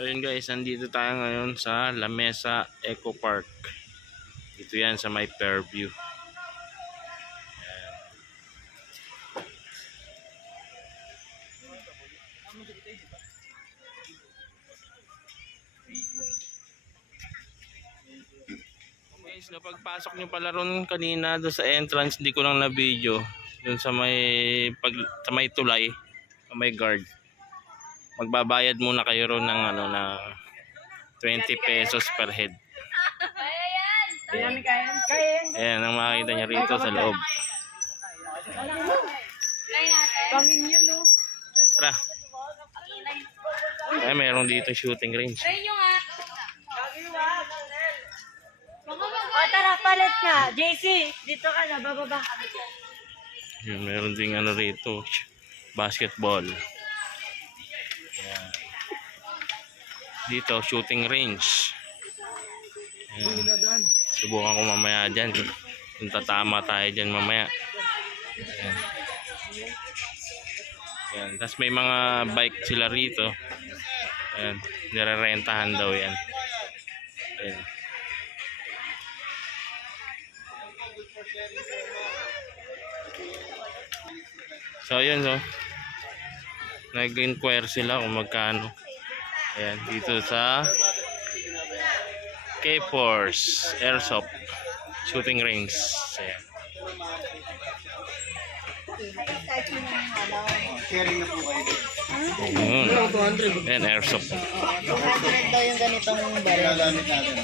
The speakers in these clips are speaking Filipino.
So yun guys, nandito tayo ngayon sa La Mesa Eco Park. Ito yan sa may Fairview. Guys, napagpasok nyo pala ron kanina doon sa entrance, hindi ko lang na video. Doon sa may tulay, sa may guard. Magbabayad muna kayo ron ng na 20 pesos per head. Ayan ang makikita nyo rito sa loob. Tara. Ay, mayroon dito shooting range. Tara, palit ka. JC, dito ka na, bababa. Ayan, mayroon ding rito, basketball. Ayan. Dito, shooting range. Ayan. Subukan ko mamaya dyan. Kung tatama tayo dyan mamaya. Ayan. Ayan. Tapos may mga bike sila rito. Ayan. Nirerentahan daw yan. Ayan. So ayan, so nag-inquire sila kung magkano. Ayan, dito sa K-Force Airsoft Shooting Range. Ayan. Sharing na po kayo. Ayan, Airsoft. 200 daw yung ganitong baril. Ginagamit natin.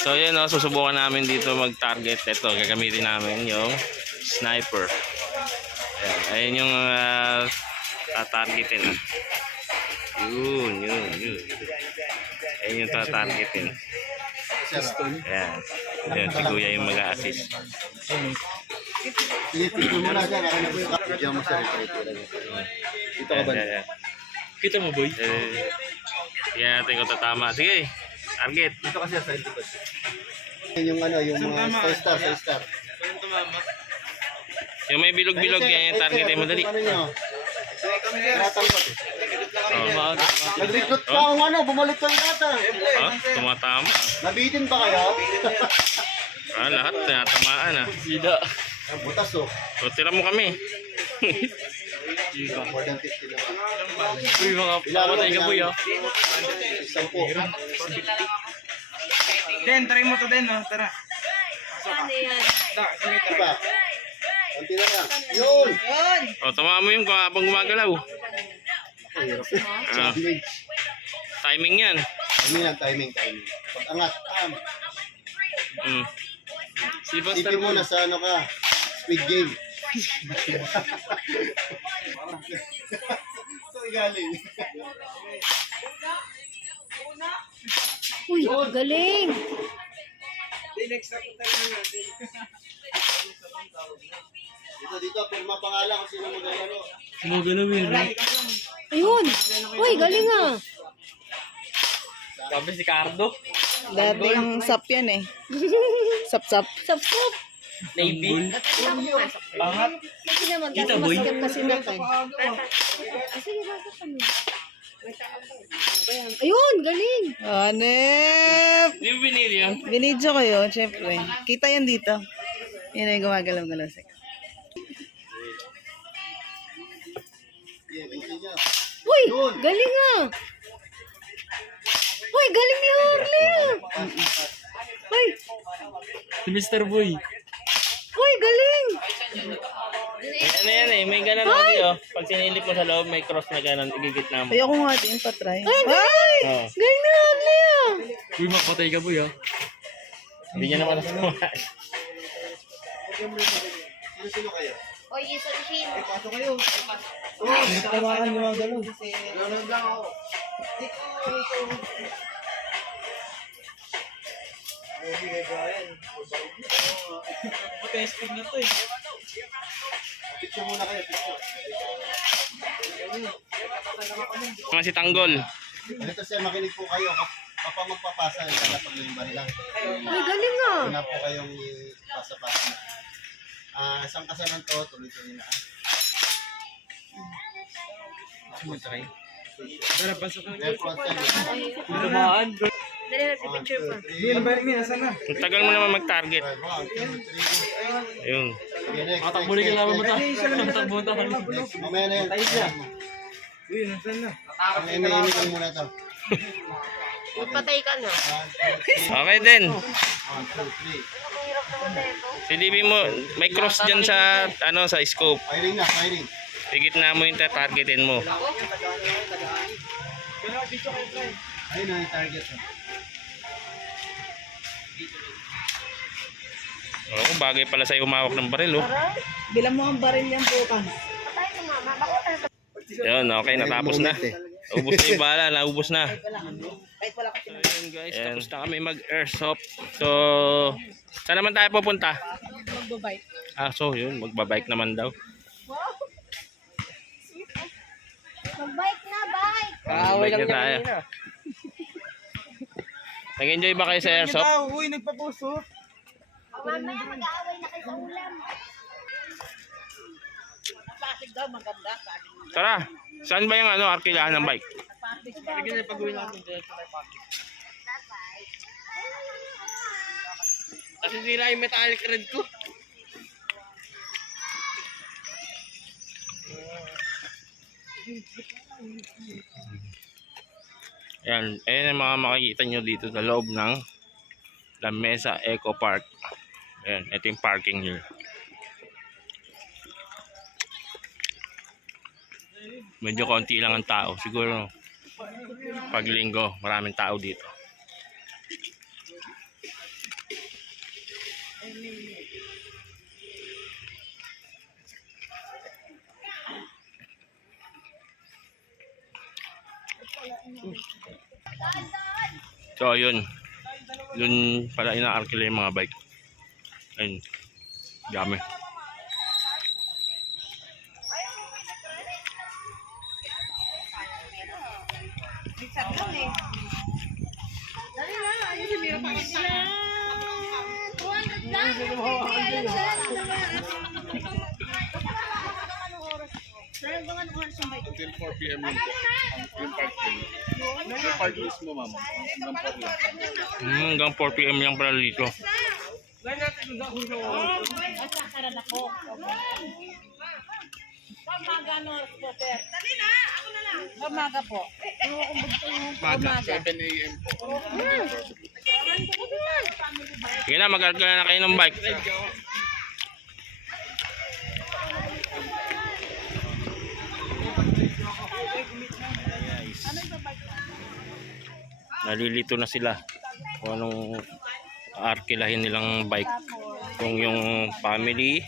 So ayan, susubukan namin dito mag-target. Ito, gagamitin namin yung sniper. Ayan, ayan yung tatargetin. Yun. Ayan yung tatargetin. Ayan. Ayan, si Kuya yung mag-a-assist. Pilipin mo na dyan. Ako na po yung kapidya mo sa retreat. Dito ka ba? Kita mo, boy? Yan natin kung tatama. Sige, target. Dito kasi sa likod. Yung yung mga star. Yung may bilog-bilog yan yung targetin mo. Dali. Ano nyo? Natangkot eh. Oh. Nag-recruit pa ang bumalik ka yung data. Tumatama. Nabitin ba kayo? Lahat tinatamaan Sida. Butas oh. So, tira mo kami. More than 50 na. Uy, mga pamatay ka, boy, 10. Den, try mo to Den, no? Tara. Ano yan? Diba? Konti na lang. Yun! Tama mo yung habang gumagalaw. Timing yan. Timing. Pag-angat. Isipin mo na sa ka. Squid Game. So, galing. Uy, galing. Dito, pirma pangalan kung sino maglalaro. Ayun. Uy, galing ah. Sabi si Cardo. Dating sap yan eh. Sap-sap. Sap-sap. Navy. Pangat. Kasi naman, kasi masikip kasi na kayo. Sige, bakit kami? Ayun, galing. Hanep! Di mo binili yun? Binidyo ko yun, syempre. Kita yan dito. Yan ay gumagalaw-galaw sa Uy, galing ah. Uy, galing ni Harley ah. Uy. Si Mr. Boy. Uy, galing. Ano yan may ganon ako Pag sinilip mo sa loob, may cross na ganon. Igigit na mo. Ayoko nga din patry. Ay, galing. Oh. Galing ni Harley ah. Uy, makapatay ka, boy, Hindi niya naman nasawa. Sino kayo? Oy, isa machine. Pasok kayo. Tawakan yung mga galaw. Nanonood lang ako. Dito. Testing na to eh. Picture muna kayo. Mga si Tanggol. Ito sir, makinig po kayo. Kapag magpapasa, ilalapag yung barilang. Uy, galing ah. Wala po kayong pasa-pasa na. Isang kasalan to, tuloy-tuloy na. Tara, pasok na. Left front side. Tumaan. Dali na si picture pa. Hindi, balik niya. Nasaan na? Ang tagal mo naman mag-target. 1, 2, 3. Ayun. Okay, next. Matakbo rin ka naman mata. Matakbo na. Next. Mamaya na yan. Uy, nasaan na? Imimik lang muna to. Magpatay ka na. 1, 2, 3. Okay din. 1, 2, 3. Silipin mo, may cross dyan sa, ano, sa scope. Firing na, firing. Higit na mo yung targetin mo. Ayun na yung target. Oo, bagay pala sa'yo umawak ng baril, oh. Bilang mo ang baril niyan bukas. Patay na mama. Bakit? Yun, okay, natapos na. Naubos na yung bala, naubos na. Kahit wala ka So, yun guys, tapos na kami mag-airsoft. So, saan naman tayo pupunta? magbabike. Ah, so yun, magbabike naman daw. Mag-bike na, bike! Magbabike na tayo. Nag-enjoy ba kayo sa airsoft? Uy, nagpapuso. Mamaya mag-aaway na kayo sa ulam. Napasig daw, maganda. Tara, saan ba yung ano, arkilahan ng bike? Sige na, pag-uwi natin dyan sa may parking. Kasi sira yung metallic red ko. Ayan, ayan ang mga makikita nyo dito sa loob ng La Mesa Eco Park. Ayan, ito yung parking nyo. Medyo konti lang ang tao. Siguro pag linggo, maraming tao dito. So yun. Yun pala ina-arkila yung mga bike. Ayun. Dami. Dali na, ayun si Mira pa sila. 200 lang. Until 4 p.m. yun po. Yung parking. Yung park mismo, ma'am. Hanggang 4 lang. Hanggang 4 PM lang pala dito. Umaga po. Maga, 7 a.m. po. Sige na, mag-arkila na kayo ng bike. Guys, nalilito na sila kung anong arkilahin nilang bike, kung yung family,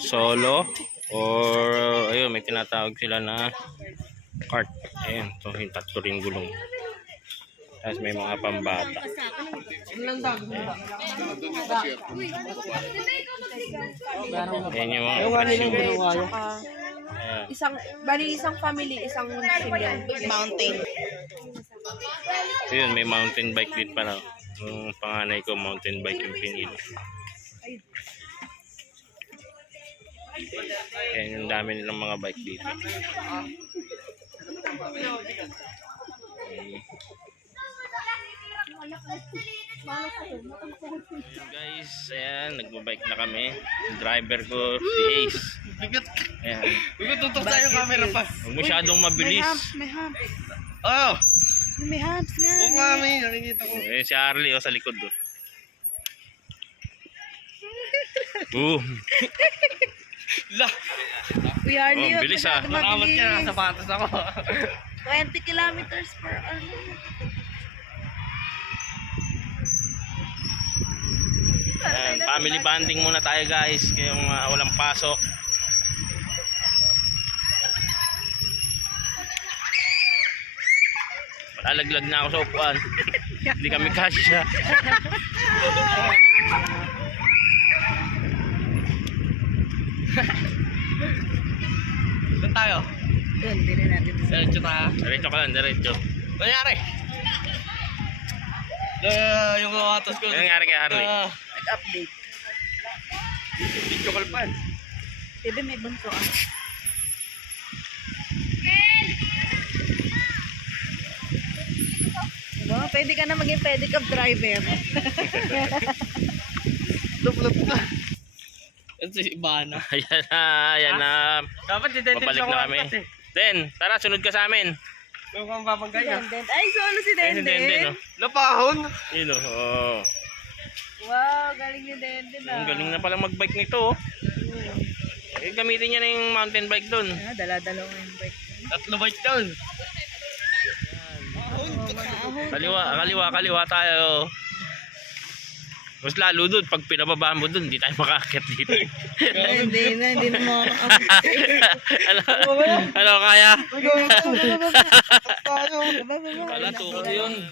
solo, or ayun, may tinatawag sila na cart. Ayun, so yung tatlo ring gulong, tapos may mga pambata. Ayan yung mga presyo. Ayan. Isang family, isang single. Mountain. So yun, may mountain bike din pala. Yung panganay ko, mountain bike yung pinili. Ayan, yung dami nilang mga bike dito. Guys, ayan, nagbabike na kami. Yung driver ko, si Ace. Ayan. Uy, tutok tayo camera pa. Huwag masyadong mabilis. May humps. Oh! May humps nga. Oo, mami. Nakikita ko. Ayan si Harley, sa likod doon. Boom! We are Oh, bilis ah. Maramot ka, sapatos ako. 20 kilometers per hour. Ayan, family bonding muna tayo guys, kayong walang pasok. Malalaglag na ako sa upuan. Hindi kami kasya. Saan tayo? Doon, bilhin natin. Diretso tayo. Diretso ka lang, diretso. Ano nangyari? Yung kawatos ko. Ano nangyari kay Harley? Nag-update. Video call pa. Bebe, may bunso. pwede ka na maging pedicab driver. Lup-lup na. Ito si Ibana. Ayan na, ayan na. Dapat si Denden Babalik na kami. Den, tara, sunod ka sa amin. Yung kang babanggay ah. Denden. Ay, solo si Ayun si Denden, Denden. oh. Lapahon. Yun, oh. Wow, galing ni Denden Ang ah. galing na pala mag-bike nito, oh. Eh, gamitin niya na yung mountain bike doon. Ah, dala-dala mo yung bike. 3 bike down. Kaliwa tayo. Mas lalo doon, pag pinababaan mo doon, hindi tayo makakakit dito. Hindi na mo. Ano kaya? Wala, tukod yun.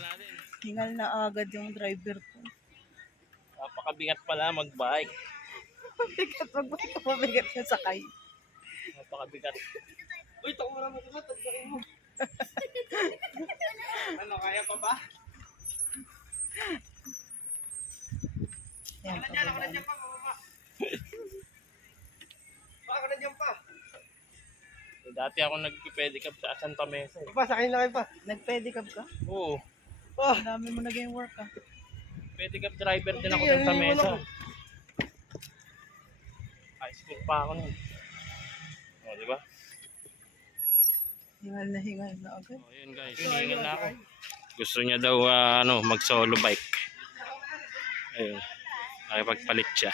Hingal na agad yung driver ko. Napakabigat pala mag-bike. Mabigat na sakay. Napakabigat. Uy, tako mo na mo kuma. Tagdakin mo. Ano, kaya pa ba? Yan, Ako na dyan pa, mama. Ako na dyan pa. Dati ako nagpipedicab sa Santa Mesa. Pa, sa akin lang pa. Nag-pedicab ka? Oo. Oh, Ang dami mo naging work ah. Pedicab driver din ako sa Santa Mesa. High school pa ako nun. O, di ba? Hingal na agad. O, yun guys, hinihingal na ako. Gusto niya daw mag-solo bike. Ayun. Nakipagpalit siya.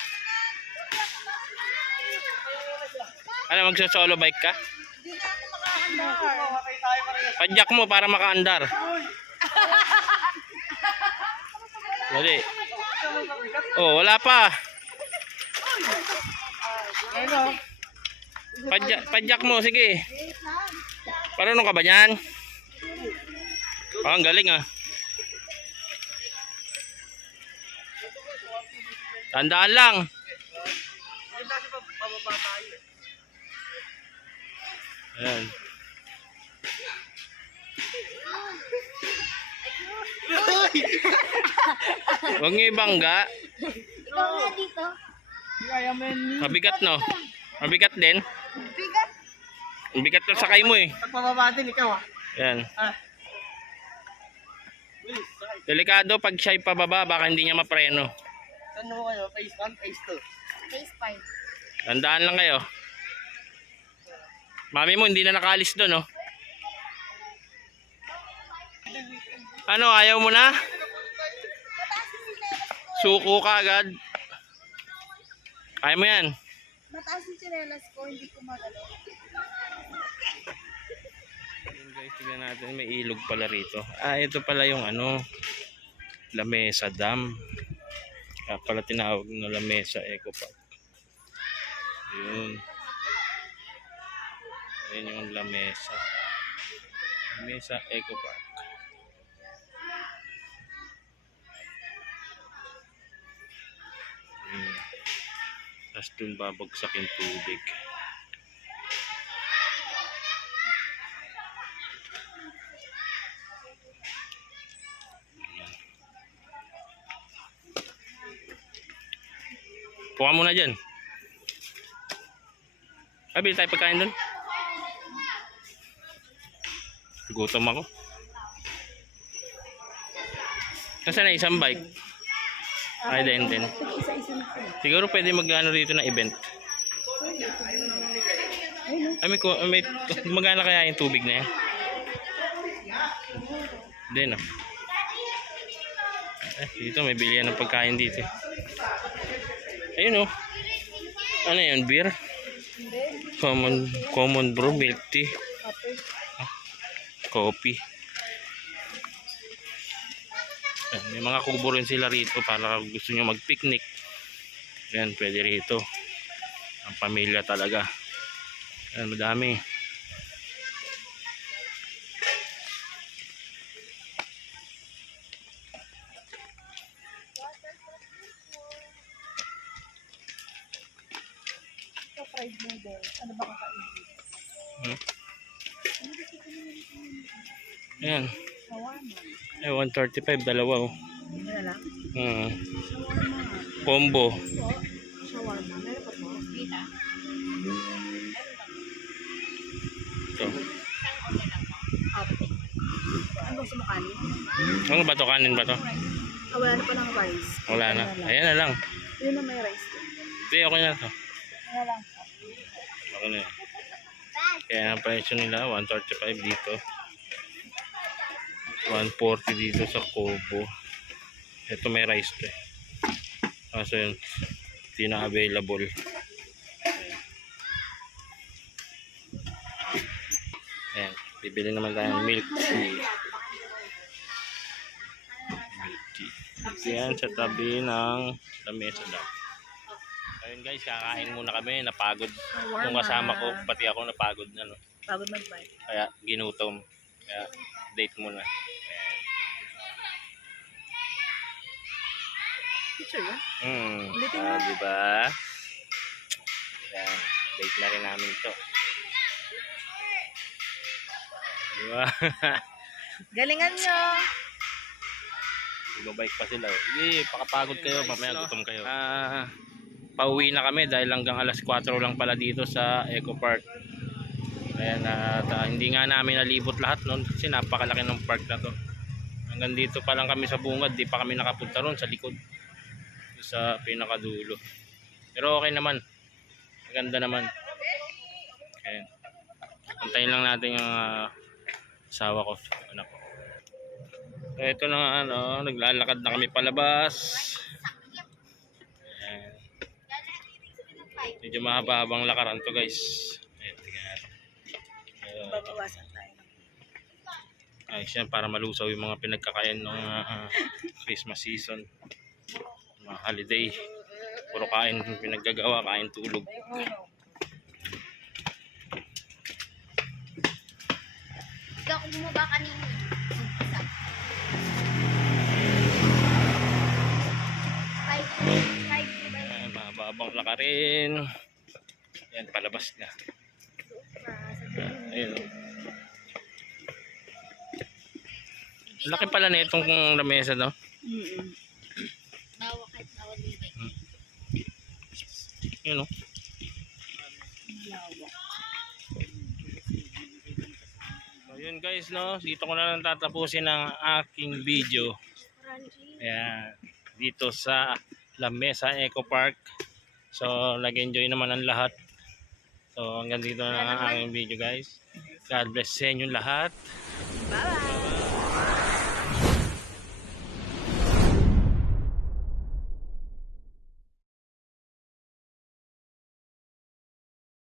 Ano, magsa-solo bike ka? mamatay tayo parehas. Padyak mo para makaandar. Dali. Oh, wala pa. Padyak mo, sige. Parang ka ba yan? Ang galing ah. Tandaan lang. Ayan. Huwag niyo ibangga. Ikaw nga dito. Mabigat no? Mabigat din? Bigat. Mabigat na sakay mo eh. Pagpababa din ikaw ah. Ayan. Ah. Delikado pag siya'y pababa, baka hindi niya mapreno. Saan mo kayo? Phase 1, phase 2. Face 5. Tandaan lang kayo. Mami mo hindi na nakaalis doon, oh. Ano, ayaw mo na? Suko ka agad. Ayaw mo yan. Mataas yung chinelas ko, hindi ko magalaw. Ayun guys, tignan natin, may ilog pala rito. Ah, ito pala yung Lamesa Dam. Kaya pala tinawag na Lamesa Eco Park. Ayun. Ayun yung Lamesa. Lamesa Eco Park. Ayun. Tapos dun babagsak yung tubig. Kuha mo na dyan. Ay, bili tayo pagkain dun. Gutom ako. Nasaan na isang bike? Ay, din. Siguro pwede mag-ano dito na event. Ay, may magana kaya yung tubig na yan? Hindi na. Dito may bilihan ng pagkain dito. Ayun oh. Ano yun? Beer? Common brew, milk tea. Coffee. May mga kubo rin sila rito para gusto nyo mag-picnic. Yan, pwede rito. Ang pamilya talaga. Yan, madami. Fried noodles. Ano ba kakainin? Ayan. Shawarma. Ay, 135, dalawa oh. Wala lang. Combo. Shawarma. Meron pa po? Kita. Ito. Ano sa mo kanin? Ano ba to? Kanin ba to? Ah, wala na palang rice. Wala na. Ayan na lang. Yun na may rice din. Hindi, okay na to. Wala lang. Okay na yan. Kaya ang presyo nila, 135 dito. 140 dito sa Kobo. Ito may rice to eh. Kaso yun, hindi na available. Ayan, bibili naman tayo ng milk tea. Milk tea. Yan sa tabi ng lamesa daw. Ayun guys, kakain muna kami. Napagod. Yung kasama ko, pati ako napagod na. No? Pagod mag-bike. Kaya ginutom. Kaya date muna. Picture yan? Ulitin mo. Diba? Yan. Date na rin namin ito. Diba? Galingan nyo! Magbabike pa sila. Sige, pakapagod kayo. Mamaya gutom kayo. Pauwi na kami dahil hanggang alas 4 lang pala dito sa Eco Park. Ayan, hindi nga namin nalibot lahat noon kasi napakalaki ng park na to. Hanggang dito pa lang kami sa bungad. Di pa kami nakapunta ron sa likod. Sa pinakadulo. Pero okay naman. Maganda naman. Ayan. Antayin lang natin yung asawa ko, anak ko. Ito na nga, naglalakad na kami palabas. Ayan. Medyo mahaba-habang lakaran to guys. Ayan, tingnan. Babawasan tayo. Ayos yan, para malusaw yung mga pinagkakayan ng Christmas season. Mga holiday. Puro kain pinaggagawa, kain tulog. Ikaw kung bumaba kanina. Ayan, mahaba-habang lakarin. Ayan, palabas na. Ayun. Laki pala na itong lamesa daw. Bawa kahit bawa dito. Yun o. So yun guys, no, dito ko na lang tatapusin ang aking video. Ayan, dito sa Lamesa Eco Park. So nag-enjoy naman ang lahat. So hanggang dito na ang aking video guys. God bless sa inyo lahat. Bye-bye!